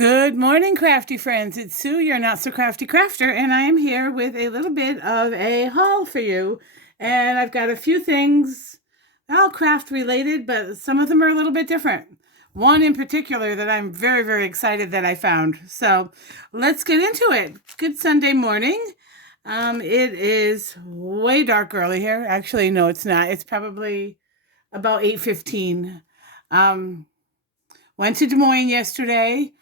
Good morning, crafty friends. It's Sue, your not so crafty crafter, and I am here with a little bit of a haul for you. And I've got a few things, all craft related, but some of them are a little bit different. One in particular that I'm very, very excited that I found. So let's get into it. Good Sunday morning. It is way dark early here. Actually, no, it's not. It's probably about 8:15. Went to Des Moines yesterday.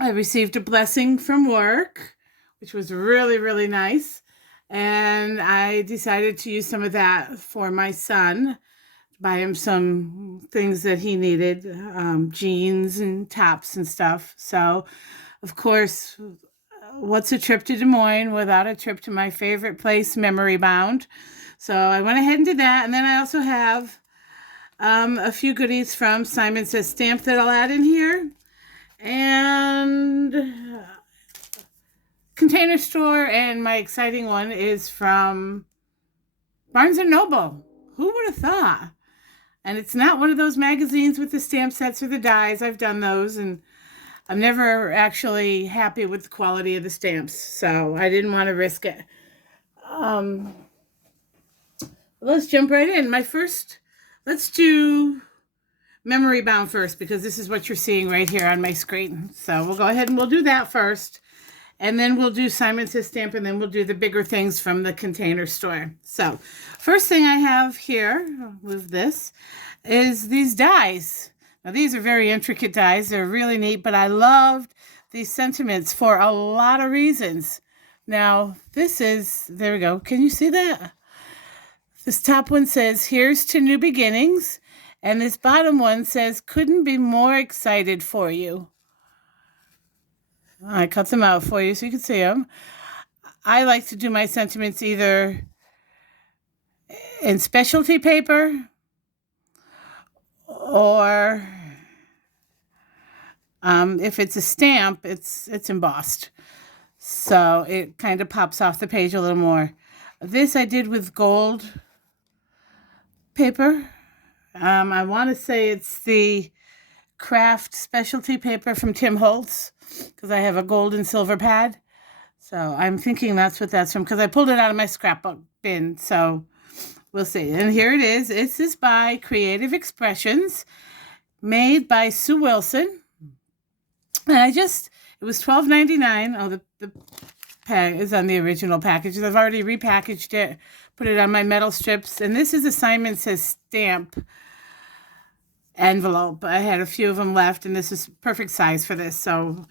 I received a blessing from work, which was really, really nice. And I decided to use some of that for my son, buy him some things that he needed, jeans and tops and stuff. So, of course, what's a trip to Des Moines without a trip to my favorite place, Memory Bound? So I went ahead and did that. And then I also have a few goodies from Simon Says Stamp that I'll add in here. And Container Store, and my exciting one is from Barnes & Noble. Who would have thought? And it's not one of those magazines with the stamp sets or the dies. I've done those, and I'm never actually happy with the quality of the stamps, so I didn't want to risk it. Let's jump right in. Let's do Memory Bound first, because this is what you're seeing right here on my screen. So we'll go ahead and we'll do that first. And then we'll do Simon Says Stamp, and then we'll do the bigger things from the Container Store. So first thing I have here with this is these dies. Now these are very intricate dies. They're really neat, but I loved these sentiments for a lot of reasons. Now there we go. Can you see that? This top one says, "Here's to new beginnings." And this bottom one says, "Couldn't be more excited for you." I cut them out for you so you can see them. I like to do my sentiments either in specialty paper or if it's a stamp, it's embossed. So it kind of pops off the page a little more. This I did with gold paper. I want to say it's the craft specialty paper from Tim Holtz, because I have a gold and silver pad. So I'm thinking that's what that's from, because I pulled it out of my scrapbook bin. So we'll see. And here it is. This is by Creative Expressions, made by Sue Wilson. And it was $12.99. Oh, the pack is on the original package. I've already repackaged it, put it on my metal strips. And this is a Simon Says Stamp envelope. I had a few of them left, and this is perfect size for this. So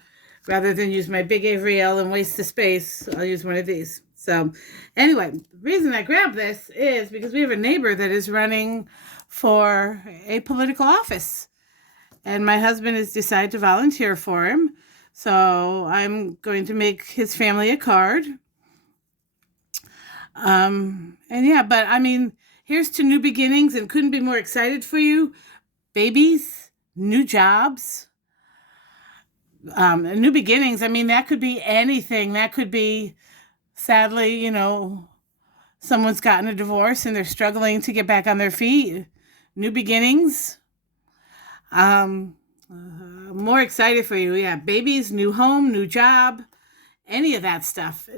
rather than use my big Avery L and waste the space, I'll use one of these. So anyway, the reason I grabbed this is because we have a neighbor that is running for a political office, and my husband has decided to volunteer for him. So I'm going to make his family a card. And yeah, but I mean, here's to new beginnings, and couldn't be more excited for you. Babies, new jobs, new beginnings. I mean, that could be anything. That could be, sadly, someone's gotten a divorce and they're struggling to get back on their feet. New beginnings. More excited for you. Yeah, babies, new home, new job, any of that stuff.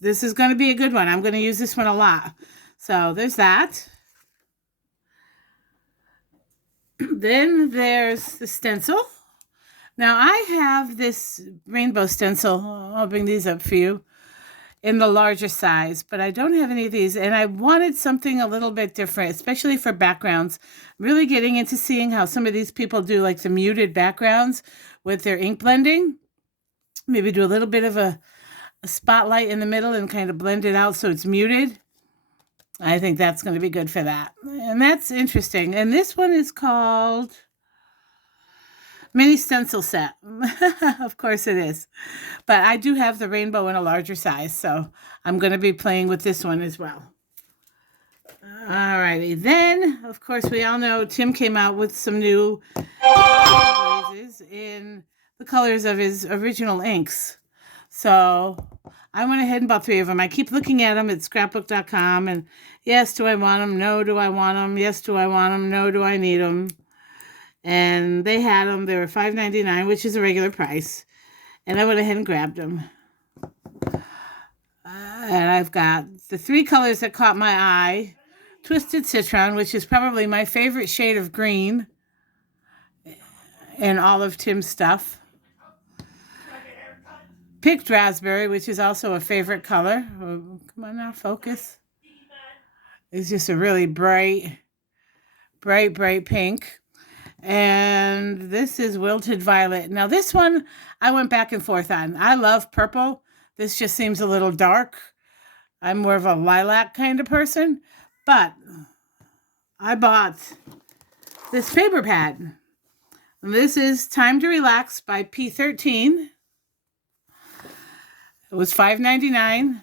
This is going to be a good one. I'm going to use this one a lot. So there's that. Then there's the stencil. Now I have this rainbow stencil. I'll bring these up for you in the larger size, but I don't have any of these. And I wanted something a little bit different, especially for backgrounds. Really getting into seeing how some of these people do like the muted backgrounds with their ink blending. Maybe do a little bit of a spotlight in the middle and kind of blend it out so it's muted. I think that's going to be good for that. And that's interesting. And this one is called Mini Stencil Set. Of course it is. But I do have the rainbow in a larger size, so I'm going to be playing with this one as well. Alrighty. Then, of course, we all know Tim came out with some new glazes in the colors of his original inks. So I went ahead and bought 3 of them. I keep looking at them at scrapbook.com, and yes, do I want them? No, do I want them? Yes, do I want them? No, do I need them? And they had them. They were $5.99, which is a regular price. And I went ahead and grabbed them. And I've got the 3 colors that caught my eye. Twisted Citron, which is probably my favorite shade of green in all of Tim's stuff. Picked Raspberry, which is also a favorite color. Oh, come on now, focus. It's just a really bright pink. And this is Wilted Violet. Now this one I went back and forth on. I love purple. This just seems a little dark. I'm more of a lilac kind of person. But I bought this paper pad. And this is Time to Relax by P13. It was $5.99.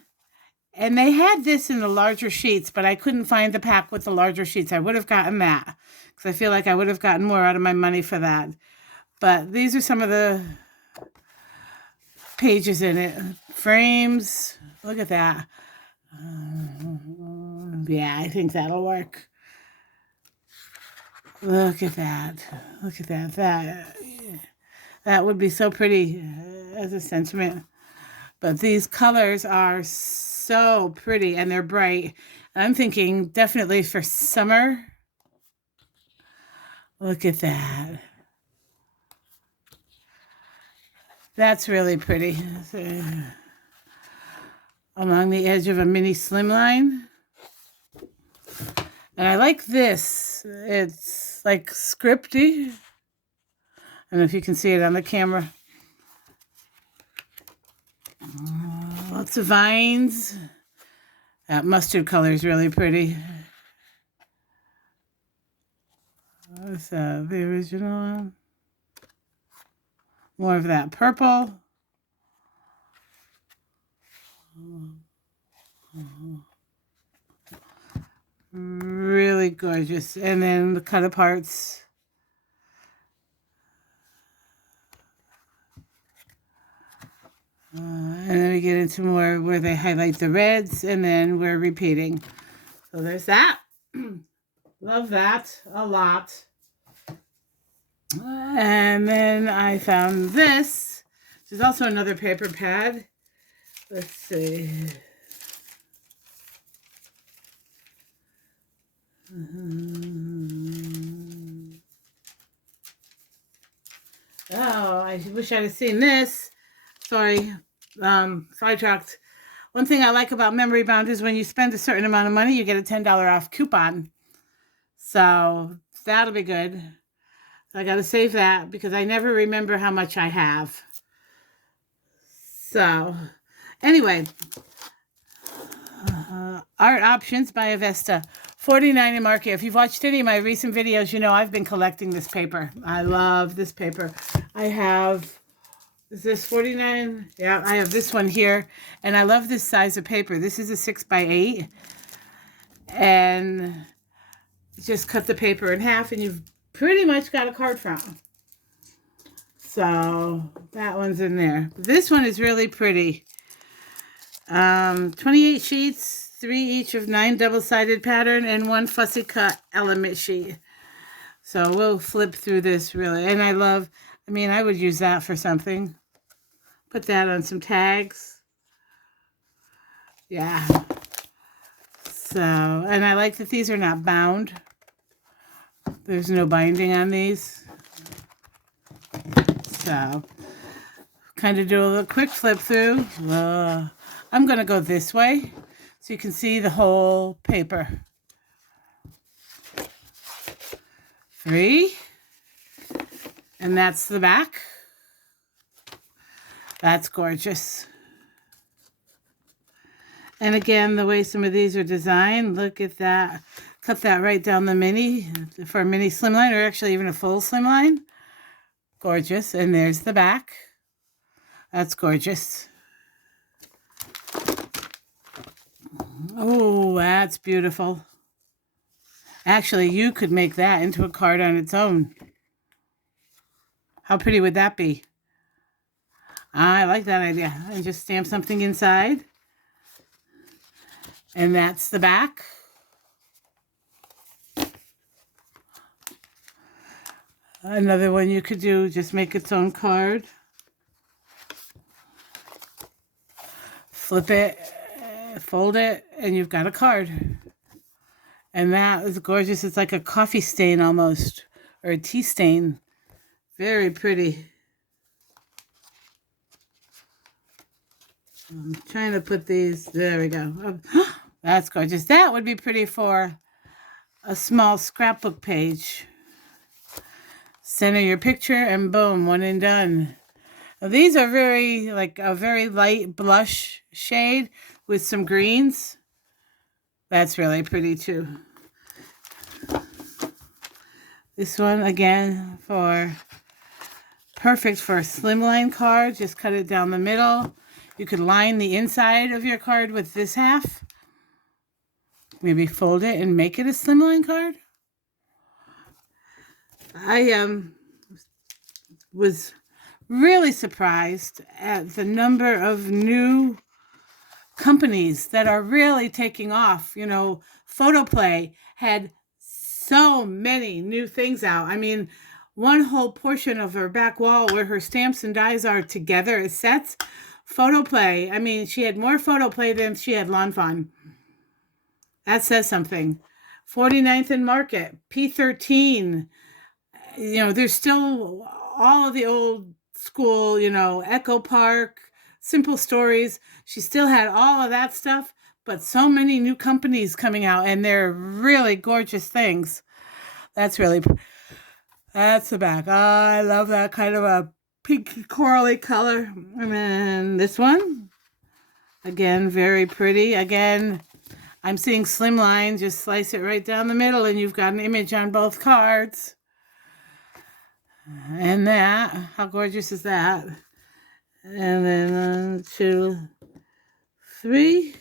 And they had this in the larger sheets, but I couldn't find the pack with the larger sheets. I would have gotten that because I feel like I would have gotten more out of my money for that. But these are some of the pages in it. Frames. Look at that. Yeah, I think that'll work. Look at that. Look at that. That would be so pretty as a sentiment. But these colors are so pretty and they're bright. I'm thinking definitely for summer. Look at that. That's really pretty. Along the edge of a mini slimline. And I like this. It's like scripty. I don't know if you can see it on the camera. Lots of vines. That mustard color is really pretty. What's the original one? More of that purple. Really gorgeous. And then the cut aparts. And then we get into more where they highlight the reds, and then we're repeating. So there's that. Love that a lot. And then I found this, which is also another paper pad. Let's see. Oh, I wish I'd have seen this. Sorry, sidetracked. One thing I like about Memory Bound is when you spend a certain amount of money, you get a $10 off coupon. So that'll be good. I got to save that because I never remember how much I have. So anyway, Art Options by Avesta. $49 in market. If you've watched any of my recent videos, you know I've been collecting this paper. I love this paper. I have, is this 49? Yeah, I have this one here. And I love this size of paper. This is a 6x8. And just cut the paper in half and you've pretty much got a card front. So that one's in there. This one is really pretty. 28 sheets. 3 each of 9 double-sided pattern and 1 fussy cut element sheet. So we'll flip through this really. And I would use that for something. Put that on some tags. Yeah. So, and I like that these are not bound. There's no binding on these. So, kind of do a little quick flip through. I'm going to go this way. So you can see the whole paper. 3. And that's the back. That's gorgeous. And again, the way some of these are designed, look at that. Cut that right down the mini for a mini slimline or actually even a full slimline. Gorgeous. And there's the back. That's gorgeous. Oh, that's beautiful. Actually, you could make that into a card on its own. How pretty would that be? I like that idea. And just stamp something inside. And that's the back. Another one you could do, just make its own card. Flip it, fold it, and you've got a card. And that is gorgeous. It's like a coffee stain almost, or a tea stain. Very pretty. I'm trying to put these, there we go. Oh, that's gorgeous. That would be pretty for a small scrapbook page. Center your picture and boom, one and done. Now, these are very, like a very light blush shade with some greens. That's really pretty too. This one again perfect for a slimline card. Just cut it down the middle. You could line the inside of your card with this half. Maybe fold it and make it a slimline card. I was really surprised at the number of new companies that are really taking off. You know, Photoplay had so many new things out. I mean, one whole portion of her back wall where her stamps and dies are together as sets. Photoplay, I mean, she had more Photoplay than she had Lawn Fawn. That says something. 49th and Market, P13. You know, there's still all of the old school, you know, Echo Park, Simple Stories. She still had all of that stuff, but so many new companies coming out, and they're really gorgeous things. That's the back. Oh, I love that kind of a pink corally color. And then this one, again, very pretty. Again, I'm seeing slimline. Just slice it right down the middle, and you've got an image on both cards. And that, how gorgeous is that? And then 1, 2, 3.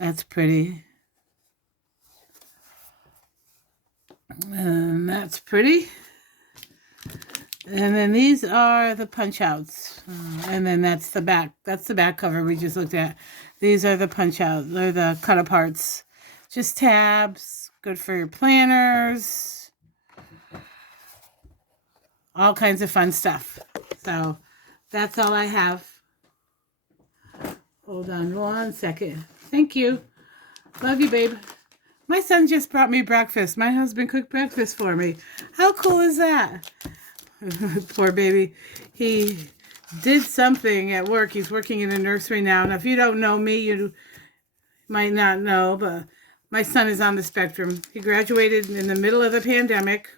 That's pretty. And that's pretty. And then these are the punch outs. And then that's the back. That's the back cover we just looked at. These are the punch outs, or the cut aparts. Just tabs. Good for your planners. All kinds of fun stuff. So that's all I have. Hold on 1 second. Thank you. Love you, babe. My son just brought me breakfast. My husband cooked breakfast for me. How cool is that? Poor baby. He did something at work. He's working in a nursery now. Now, if you don't know me, you might not know, but my son is on the spectrum. He graduated in the middle of the pandemic,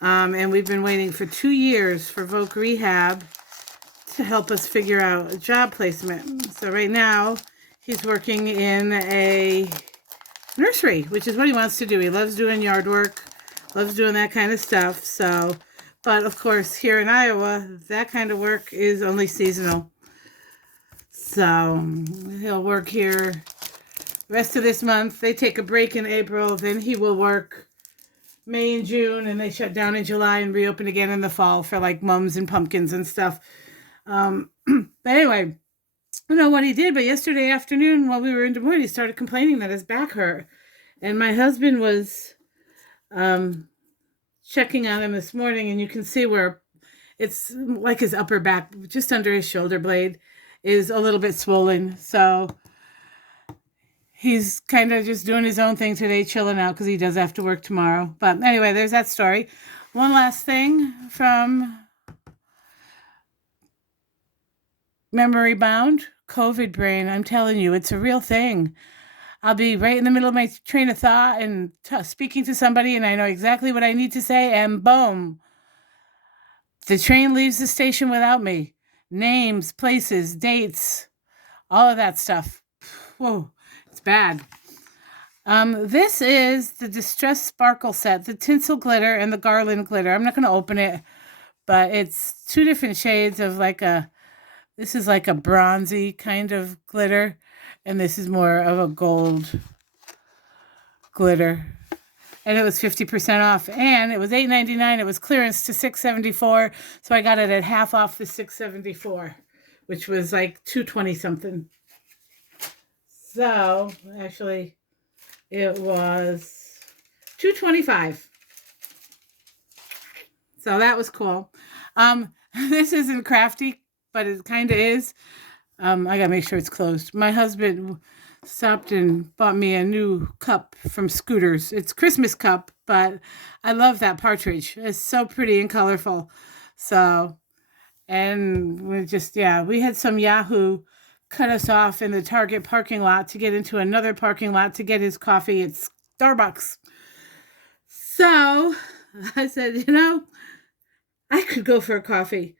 and we've been waiting for 2 years for Voc Rehab to help us figure out a job placement. So right now, he's working in a nursery, which is what he wants to do. He loves doing yard work, loves doing that kind of stuff. So, but of course, here in Iowa, that kind of work is only seasonal. So he'll work here rest of this month. They take a break in April. Then he will work May and June, and they shut down in July and reopen again in the fall for like mums and pumpkins and stuff. But anyway, I don't know what he did, but yesterday afternoon while we were in Des Moines, he started complaining that his back hurt. And my husband was checking on him this morning, and you can see where it's like his upper back, just under his shoulder blade, is a little bit swollen. So he's kind of just doing his own thing today, chilling out because he does have to work tomorrow. But anyway, there's that story. One last thing from Memory Bound, COVID brain. I'm telling you, it's a real thing. I'll be right in the middle of my train of thought and speaking to somebody, and I know exactly what I need to say, and boom, the train leaves the station without me. Names, places, dates, all of that stuff. Whoa, it's bad. This is the Distress Sparkle set, the Tinsel Glitter and the Garland Glitter. I'm not going to open it, but it's 2 different shades of this is like a bronzy kind of glitter, and this is more of a gold glitter. And it was 50% off, and it was $8.99. It was clearance to $6.74, so I got it at half off the $6.74, which was like $2.20 something. So actually, It was $2.25. So that was cool. This isn't crafty, but it kind of is. I gotta make sure it's closed. My husband stopped and bought me a new cup from Scooters. It's Christmas cup, but I love that partridge. It's so pretty and colorful. So, and we had some Yahoo cut us off in the Target parking lot to get into another parking lot to get his coffee at Starbucks. So I said, I could go for a coffee.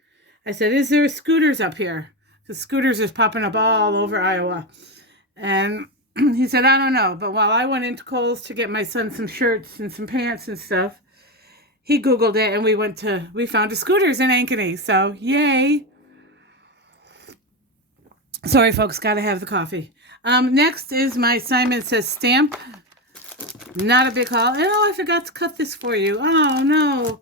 I said, is there a Scooters up here? Because Scooters is popping up all over Iowa. And he said, I don't know. But while I went into Kohl's to get my son some shirts and some pants and stuff, he Googled it and we found a Scooters in Ankeny. So yay. Sorry, folks, got to have the coffee. Next is my Simon Says stamp. Not a big haul. And I forgot to cut this for you. Oh, no.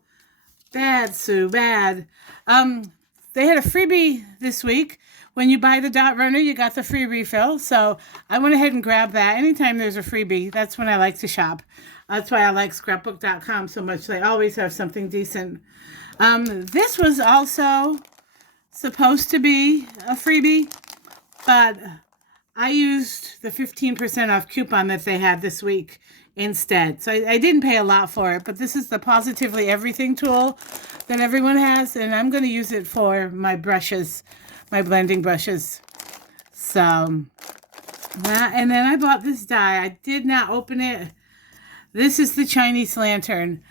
Bad, Sue, bad. They had a freebie this week. When you buy the dot runner, you got the free refill. So I went ahead and grabbed that. Anytime there's a freebie, that's when I like to shop. That's why I like scrapbook.com so much. They always have something decent. This was also supposed to be a freebie, but I used the 15% off coupon that they had this week instead. So I didn't pay a lot for it, but this is the Positively Everything tool that everyone has, and I'm going to use it for my brushes, my blending brushes. So, and then I bought this die. I did not open it. This is the Chinese lantern.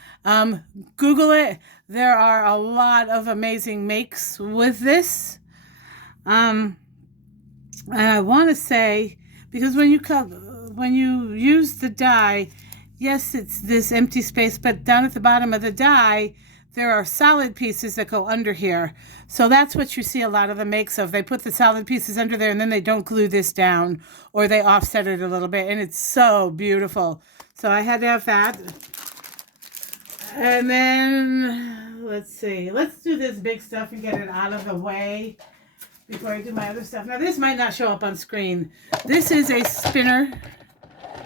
Google it. There are a lot of amazing makes with this. And I want to say, because when you use the die, yes, it's this empty space, but down at the bottom of the die, there are solid pieces that go under here. So that's what you see a lot of the makes of. They put the solid pieces under there and then they don't glue this down, or they offset it a little bit, and it's so beautiful. So I had to have that. And then, let's see. Let's do this big stuff and get it out of the way before I do my other stuff. Now, this might not show up on screen. This is a spinner.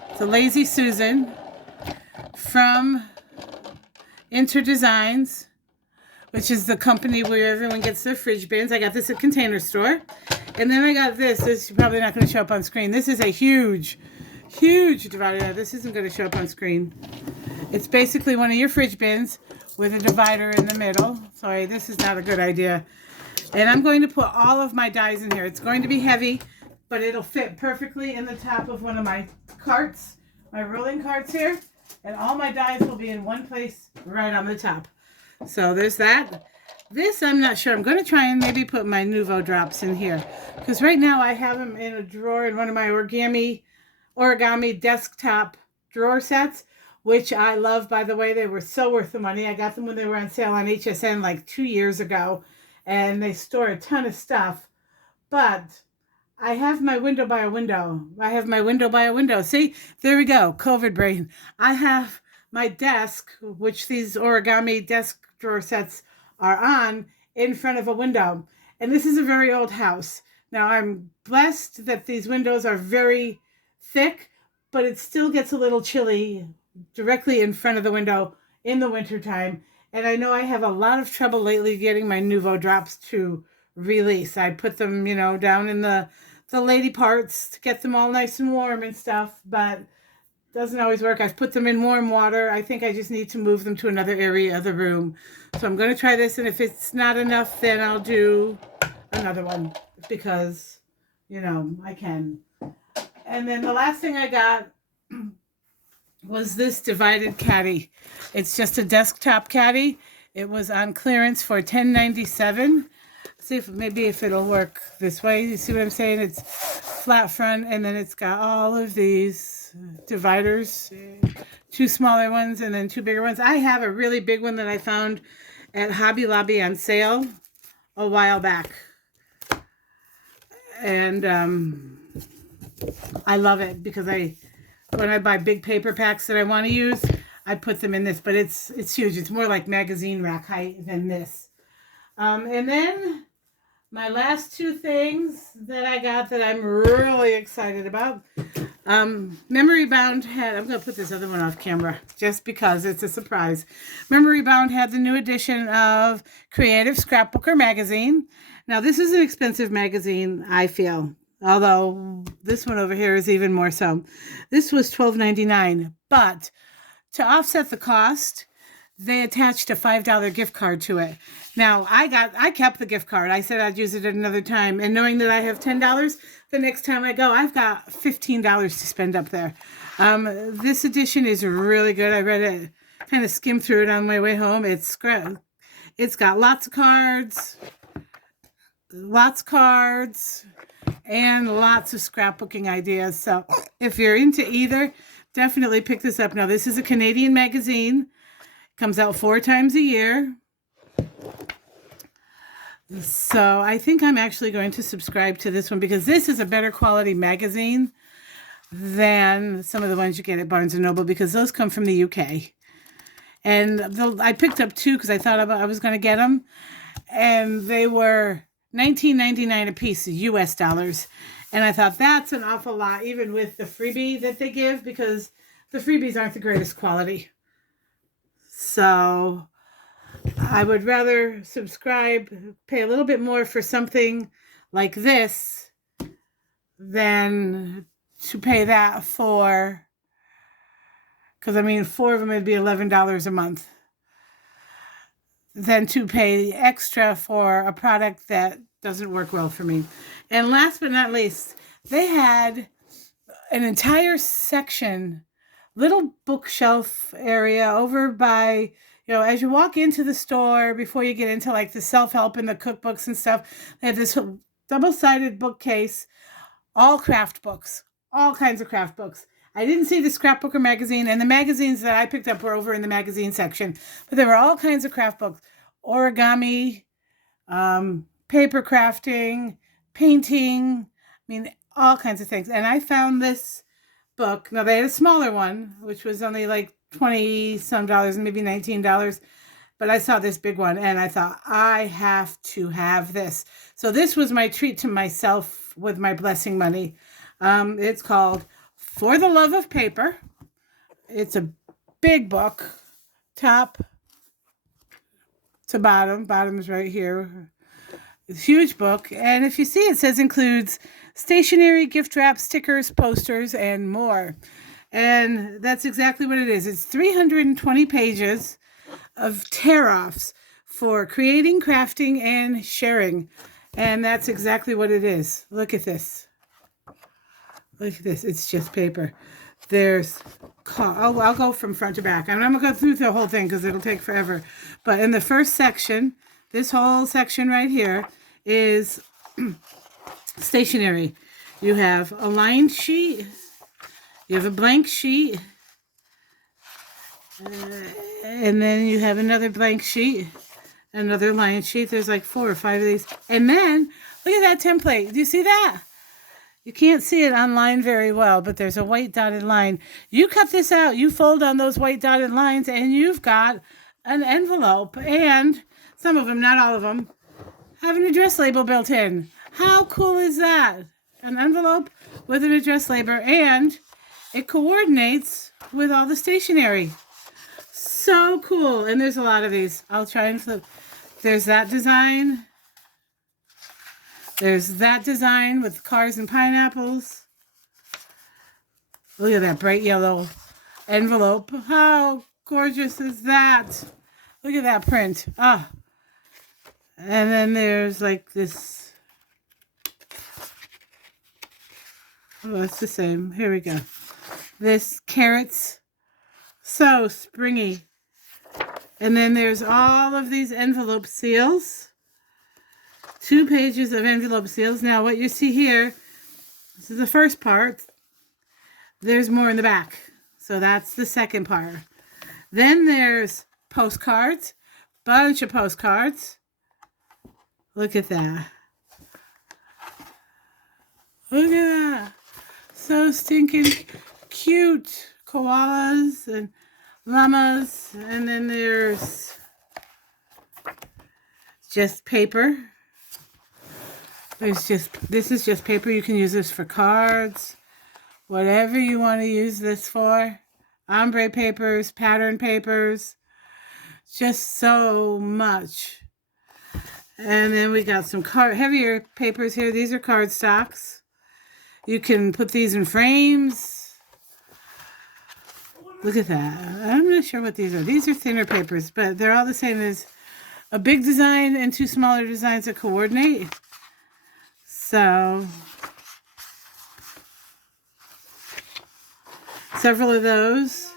It's a Lazy Susan from Interdesigns, which is the company where everyone gets their fridge bins. I got this at Container Store. And then I got this. This is probably not going to show up on screen. This is a huge divider. This isn't going to show up on screen. It's basically one of your fridge bins with a divider in the middle. Sorry, this is not a good idea. And I'm going to put all of my dies in here. It's going to be heavy, but it'll fit perfectly in the top of one of my carts, my rolling carts here. And all my dies will be in one place right on the top. So there's that. This, I'm not sure. I'm going to try and maybe put my Nouveau drops in here. Because right now I have them in a drawer in one of my origami desktop drawer sets, which I love, by the way. They were so worth the money. I got them when they were on sale on HSN like 2 years ago. And they store a ton of stuff. But I have my window by a window. See, there we go. COVID brain. I have my desk, which these origami desk drawer sets are on, in front of a window. And this is a very old house. Now, I'm blessed that these windows are very thick, but it still gets a little chilly directly in front of the window in the wintertime. And I know I have a lot of trouble lately getting my Nouveau drops to release. I put them, down in the lady parts to get them all nice and warm and stuff, but doesn't always work. I've put them in warm water. I think I just need to move them to another area of the room. So I'm going to try this, and if it's not enough, then I'll do another one because, I can. And then the last thing I got was this divided caddy. It's just a desktop caddy. It was on clearance for $10.97. See if it'll work this way. You see what I'm saying? It's flat front, and then it's got all of these dividers, 2 smaller ones and then 2 bigger ones. I have a really big one that I found at Hobby Lobby on sale a while back, and I love it because when I buy big paper packs that I want to use, I put them in this, but it's huge. It's more like magazine rack height than this. And then My last two things that I got that I'm really excited about. Memory Bound had, I'm going to put this other one off camera just because it's a surprise. Memory Bound had the new edition of Creative Scrapbooker magazine. Now, this is an expensive magazine, I feel, although this one over here is even more so. This was $12.99, but to offset the cost, they attached a $5 gift card to it. Now, I kept the gift card. I said I'd use it at another time. And knowing that I have $10, the next time I go, I've got $15 to spend up there. This edition is really good. I read it, kind of skimmed through it on my way home. It's got lots of cards, and lots of scrapbooking ideas. So if you're into either, definitely pick this up. Now, this is a Canadian magazine. Comes out 4 times a year. So I think I'm actually going to subscribe to this one because this is a better quality magazine than some of the ones you get at Barnes & Noble because those come from the UK. And I picked up 2 because I thought I was going to get them. And they were $19.99 a piece, US dollars. And I thought that's an awful lot, even with the freebie that they give, because the freebies aren't the greatest quality. So I would rather subscribe, pay a little bit more for something like this than to pay that for, because I mean, 4 of them would be $11 a month, than to pay extra for a product that doesn't work well for me. And last but not least, they had an entire section, little bookshelf area over by, as you walk into the store, before you get into like the self-help and the cookbooks and stuff, they have this double-sided bookcase, all craft books, all kinds of craft books. I didn't see the Scrapbooker magazine, and the magazines that I picked up were over in the magazine section, but there were all kinds of craft books, origami, paper crafting, painting, all kinds of things. And I found this book. Now, they had a smaller one, which was only like $20-some, maybe $19. But I saw this big one, and I thought, I have to have this. So this was my treat to myself with my blessing money. It's called For the Love of Paper. It's a big book, top to bottom. Bottom is right here. It's a huge book. And if you see, it says includes stationery, gift wrap, stickers, posters, and more. And that's exactly what it is. It's 320 pages of tear-offs for creating, crafting, and sharing. And that's exactly what it is. Look at this. Look at this. It's just paper. I'll go from front to back. I'm not going to go through the whole thing because it'll take forever. But in the first section, this whole section right here is stationery. You have a lined sheet. You have a blank sheet. And then you have another blank sheet. Another lined sheet. There's like 4 or 5 of these. And then, look at that template. Do you see that? You can't see it online very well, but there's a white dotted line. You cut this out, you fold on those white dotted lines, and you've got an envelope. And some of them, not all of them, have an address label built in. How cool is that? An envelope with an address label, and it coordinates with all the stationery. So cool. And there's a lot of these. I'll try and flip. There's that design. There's that design with cars and pineapples. Look at that bright yellow envelope. How gorgeous is that? Look at that print. Ah. And then there's like this. Oh, it's the same. Here we go. This carrots. So springy. And then there's all of these envelope seals. 2 pages of envelope seals. Now, what you see here, this is the first part. There's more in the back. So that's the second part. Then there's postcards. Bunch of postcards. Look at that. Look at that. So stinking cute. Koalas and llamas. And then there's just paper. This is just paper. You can use this for cards, whatever you want to use this for. Ombre papers, pattern papers, just so much. And then we got some heavier papers here. These are cardstocks. You can put these in frames. Look at that. I'm not sure what these are. These are thinner papers, but they're all the same. There's a big design and two smaller designs that coordinate. So, several of those.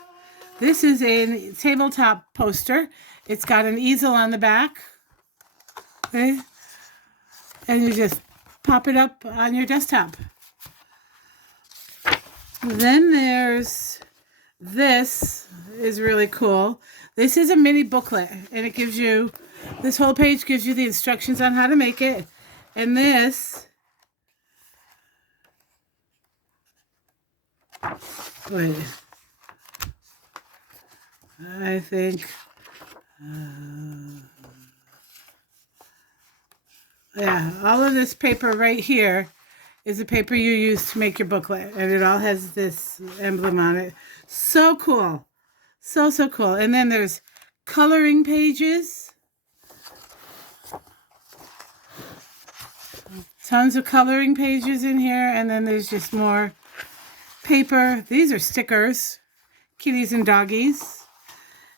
This is a tabletop poster. It's got an easel on the back. Okay? And you just pop it up on your desktop. Then there's this is really cool. This is a mini booklet, and it gives you, this whole page gives you the instructions on how to make it. And this, wait, I think, yeah, all of this paper right here is the paper you use to make your booklet. And it all has this emblem on it. So cool. So cool. And then there's coloring pages. Tons of coloring pages in here. And then there's just more paper. These are stickers. Kitties and doggies.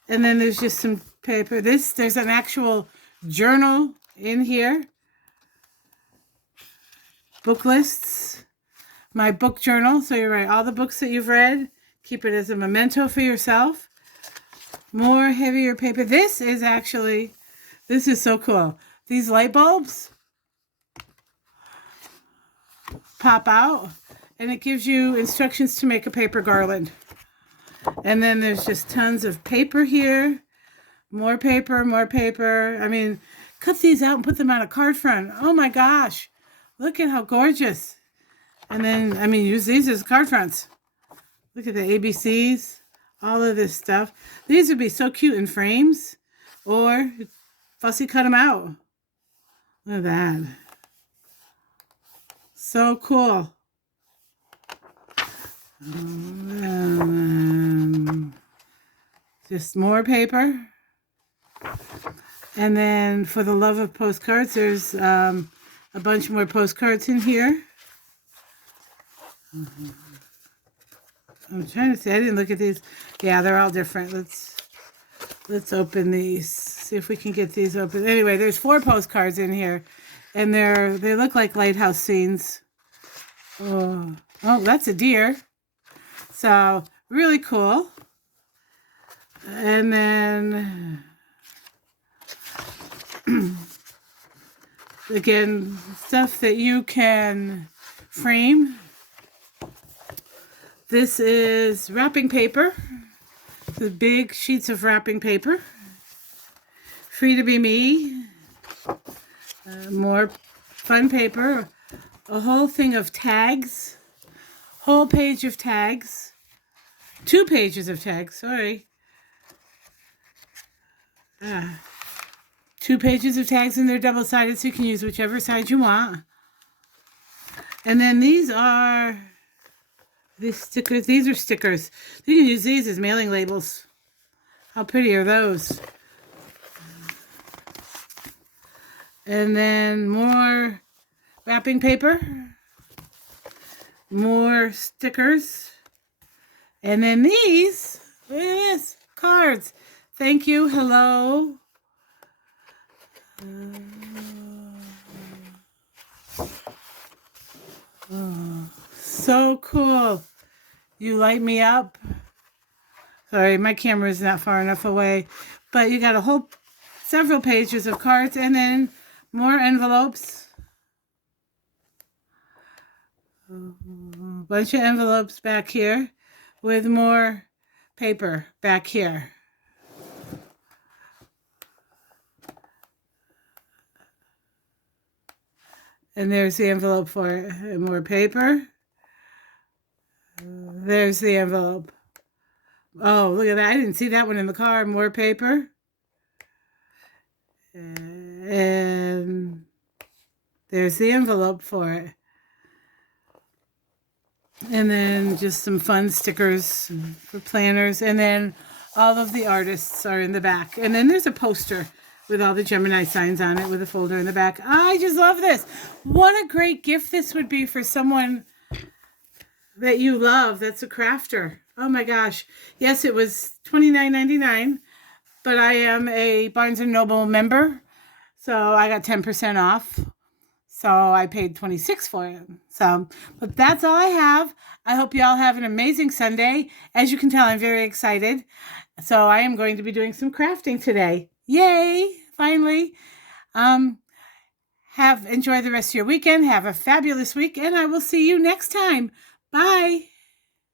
And then there's just some paper. There's an actual journal in here. Book lists. My book journal. So you write all the books that you've read. Keep it as a memento for yourself. More heavier paper. This is so cool. These light bulbs pop out. And it gives you instructions to make a paper garland. And then there's just tons of paper here. More paper, more paper. I mean, cut these out and put them on a card front. Oh my gosh. Look at how gorgeous. And then, I mean, use these as card fronts. Look at the ABCs. All of this stuff. These would be so cute in frames. Or fussy cut them out. Look at that. So cool. Just more paper. And then for the love of postcards, there's a bunch more postcards in here. I'm trying to see. I didn't look at these. Yeah, they're all different. Let's open these. See if we can get these open. Anyway, there's 4 postcards in here. And they look like lighthouse scenes. Oh, that's a deer. So, really cool. And then, again, stuff that you can frame. This is wrapping paper. The big sheets of wrapping paper. Free to be me. More fun paper. A whole thing of tags. Whole page of tags. 2 pages of tags, sorry. 2 pages of tags, and they're double-sided, so you can use whichever side you want. And then these are stickers. These are stickers. You can use these as mailing labels. How pretty are those? And then more wrapping paper. More stickers. And then these, look at this, cards. Thank you, hello. So cool. You light me up. Sorry, my camera is not far enough away. But you got several pages of cards and then more envelopes. A bunch of envelopes back here with more paper back here. And there's the envelope for it. And more paper. There's the envelope. Oh, look at that. I didn't see that one in the car. More paper. And There's the envelope for it. And then just some fun stickers for planners. And then all of the artists are in the back. And then there's a poster with all the Gemini signs on it with a folder in the back. I just love this. What a great gift this would be for someone that you love that's a crafter. Oh my gosh. Yes, it was $29.99, but I am a Barnes & Noble member, so I got 10% off. So I paid $26 for it. So, but that's all I have. I hope you all have an amazing Sunday. As you can tell, I'm very excited. So I am going to be doing some crafting today. Yay! Finally. Enjoy the rest of your weekend. Have a fabulous week, and I will see you next time. Bye.